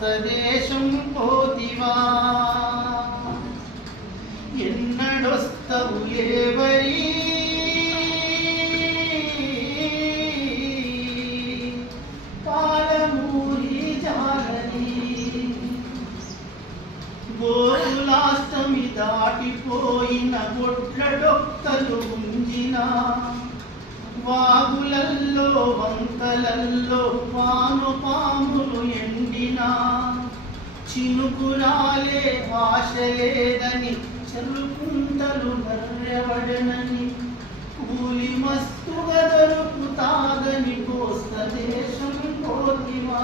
చాలని పోతివా? ఎన్నడొస్తవు ఏవరి కాలమూరి జాలని. గోరులాష్టమి దాటిపోయిన గొడ్లడొక్కలు ఉంజిన వాగులల్లో వంకలల్లో పాను పాములు ఎండినా చినుకురాలే భాష లేదని చెల్లుకుంటలు మర్రెవడనని కూలి మస్తుగా దొరుకుతాదని కోస్త దేశం కోతివా